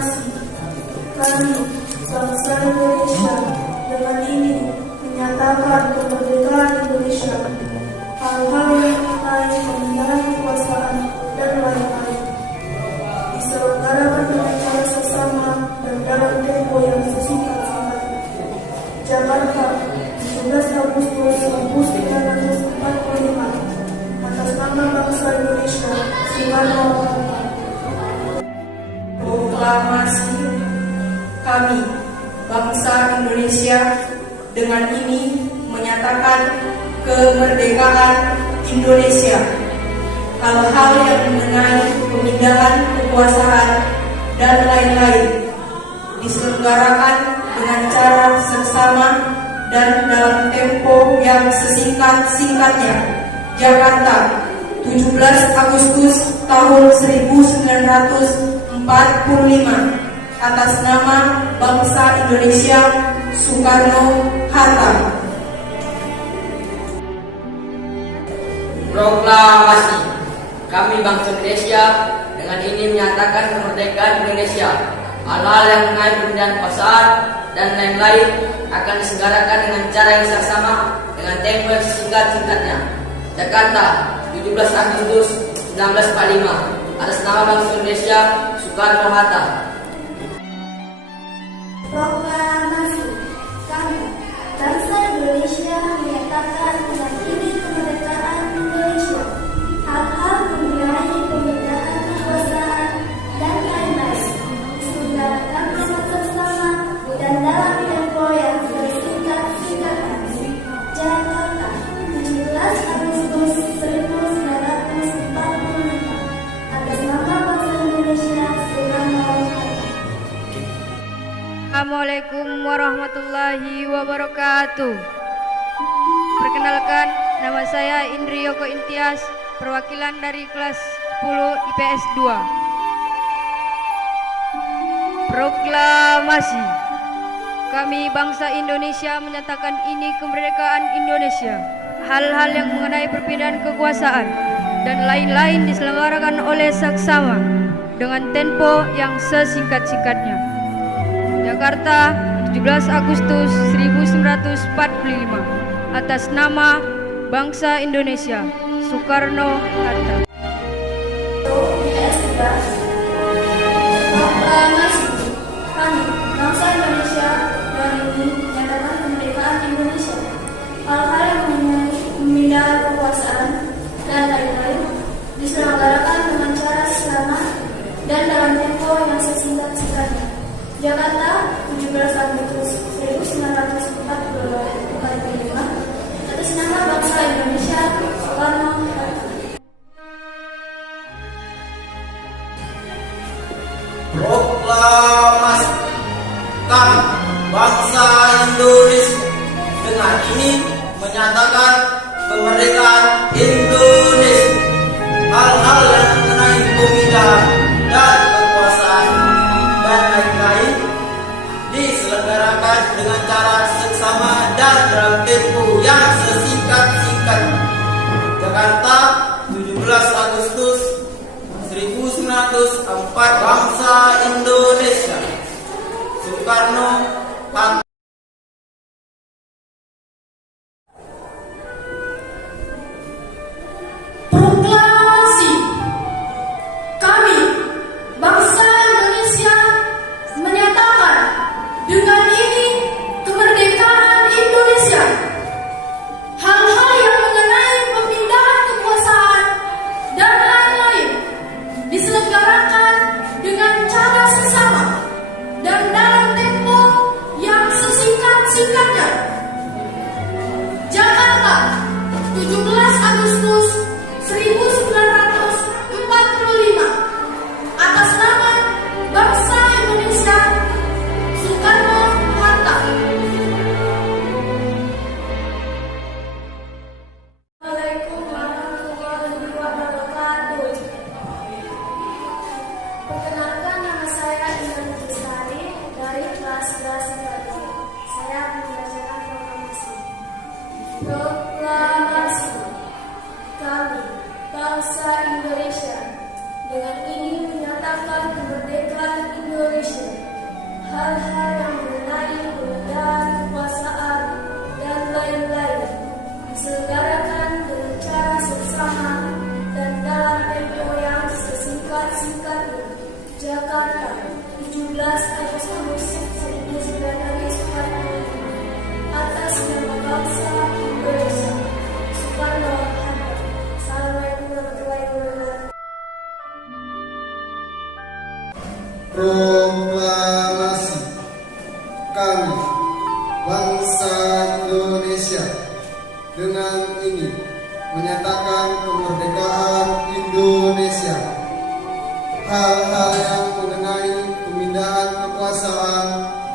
Proklamasi. Kami, bangsa Indonesia, dengan ini menyatakan kemerdekaan Indonesia. Hal-hal yang mengenai pemindahan kekuasaan dan lain-lain diselenggarakan dengan cara seksama dan dalam tempo yang sesingkat-singkatnya. Jakarta, 17 Agustus 1945. Atas nama bangsa Indonesia, Soekarno-Hatta. Proklamasi. Kami, bangsa Indonesia, dengan ini menyatakan kemerdekaan Indonesia. Hal-hal yang mengenai pemindahan kekuasaan dan lain-lain diselenggarakan dengan cara seksama dan dalam tempo yang sesingkat-singkatnya. Jakarta, 17 Agustus tahun 1945. Atas nama bangsa Indonesia, Soekarno-Hatta. Proklamasi. Kami bangsa Indonesia dengan ini menyatakan kemerdekaan Indonesia. Hal-hal yang mengenai pemindahan kekuasaan dan lain-lain akan diselenggarakan dengan cara yang seksama dengan tempo yang sesingkat-singkatnya. Jakarta, 17 Agustus 1945. Atas nama bangsa Indonesia, Soekarno-Hatta. Proklamasi. Kami, bangsa Indonesia, menyatakan dengan ini kemerdekaan Indonesia. Hal-hal mengenai pemindahan kekuasaan dan lain-lain diselenggarakan dengan seksama dan dalam tempo yang sesingkat-singkatnya. Jakarta, 17 Agustus 1945. Atas nama bangsa Indonesia, Soekarno-Hatta. Assalamualaikum warahmatullahi wabarakatuh. Perkenalkan, nama saya Indri Yoko Intias, perwakilan dari kelas 10 IPS 2. Proklamasi. Kami bangsa Indonesia menyatakan ini kemerdekaan Indonesia. Hal-hal yang mengenai perpindahan kekuasaan dan lain-lain diselenggarakan oleh seksama dengan tempo yang sesingkat-singkatnya. Jakarta, 17 Agustus 1945. Atas nama bangsa Indonesia, Soekarno-Hatta. Proklamasi. Kami, bangsa Indonesia, dengan ini menyatakan kemerdekaan Indonesia. Hal-hal yang mengenai pemindahan kekuasaan dan lain-lain diselenggarakan dengan cara seksama dan dalam tempo yang sesingkat-singkatnya. Jakarta, 17 Agustus 1945. Atas nama bangsa Indonesia, Soekarno-Hatta. Proklamasi. Kami, bangsa Indonesia, dengan ini menyatakan kemerdekaan Indonesia. Hal-hal yang mengenai pemindahan dan kekuasaan dan lain-lain diselenggarakan dengan cara seksama dan dalam tempo yang sesingkat-singkatnya. Jakarta, 17 Agustus 1944. Bangsa Indonesia, Soekarno-Hatta. Proklamasi. Kami, bangsa Indonesia, menyatakan dengan ini kemerdekaan Indonesia. Hal-hal yang mengenai pemindahan kekuasaan dan lain-lain diselenggarakan dengan cara seksama dan dalam tempo yang sesingkat-singkatnya. Jakarta, 17 Agustus 1945. Atas nama bangsa Indonesia, Soekarno-Hatta. Assalamualaikum warahmatullahi wabarakatuh. Perkenalkan, nama saya Intan Bestari dari kelas 11 IPA. Saya akan membacakan proklamasi. Proklamasi. Agustus 1945 atas nama bangsa Indonesia. Soekarno-Hatta. Assalamualaikum warahmatullahi wabarakatuh. Proklamasi. Kami, bangsa Indonesia, dengan ini menyatakan kemerdekaan Indonesia. Hal-hal yang mengenai pemindahan kekuasaan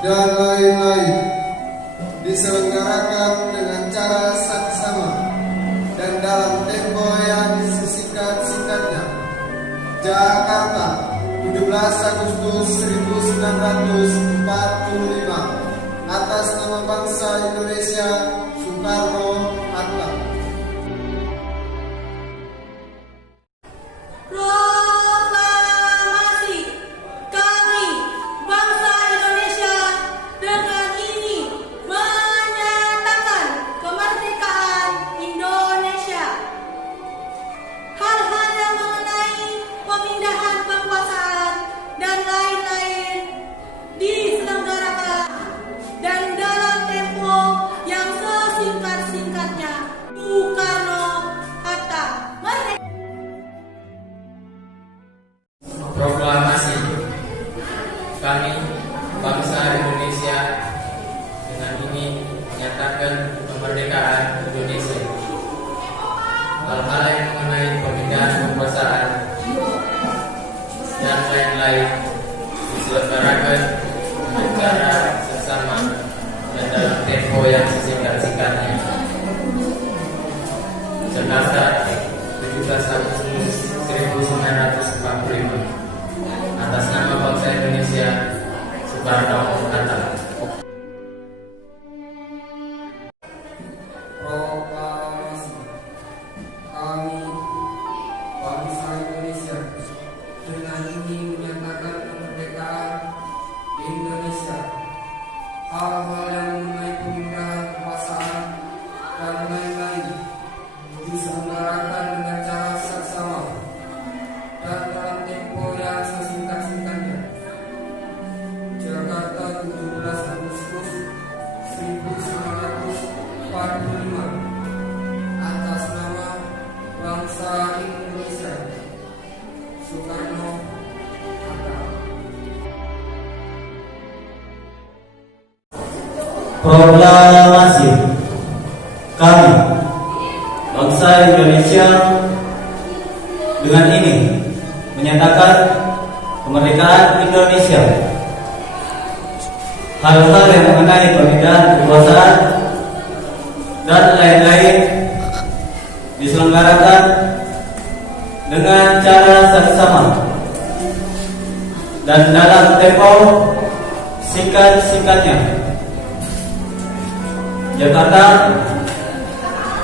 dan lain-lain diselenggarakan dengan cara saksama dan dalam tempo yang sesingkat-singkatnya. Jakarta, 17 Agustus 1945. Atas nama bangsa Indonesia, Soekarno-Hatta. Proklamasi. Kami, bangsa Indonesia, dengan ini menyatakan kemerdekaan Indonesia. Hal-hal yang mengenai pemindahan kekuasaan dan lain-lain diselenggarakan dan dalam tempo yang sesingkat-singkatnya. Soekarno-Hatta. Merdeka. Proklamasi. Kami, bangsa Indonesia, dengan ini menyatakan kemerdekaan Indonesia. Hal-hal yang mengenai pemindahan kekuasaan dan lain-lain diselenggarakan dengan cara seksama dan dalam tempo yang sesingkat-singkatnya. Jakarta, 17 Agustus 1945. Atas nama bangsa Indonesia, Soekarno-Hatta. Proklamasi. Kami, bangsa Indonesia, dengan ini menyatakan kemerdekaan Indonesia. Hal-hal yang mengenai pemindahan kekuasaan dan lain-lain diselenggarakan dengan cara saksama dan dalam tempo yang sesingkat-singkatnya. Jakarta, 17 Agustus 1945. Atas nama bangsa Indonesia, Soekarno-Hatta. Proklamasi. Kami, bangsa Indonesia, dengan ini menyatakan kemerdekaan Indonesia. Hal-hal yang mengenai pemindahan kekuasaan dan lain-lain diselenggarakan dengan cara saksama dan dalam tempo singkat-singkatnya. Jakarta,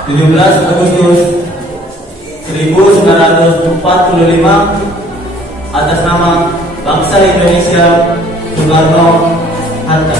17 Agustus 1945. Atas nama bangsa Indonesia, Soekarno-Hatta.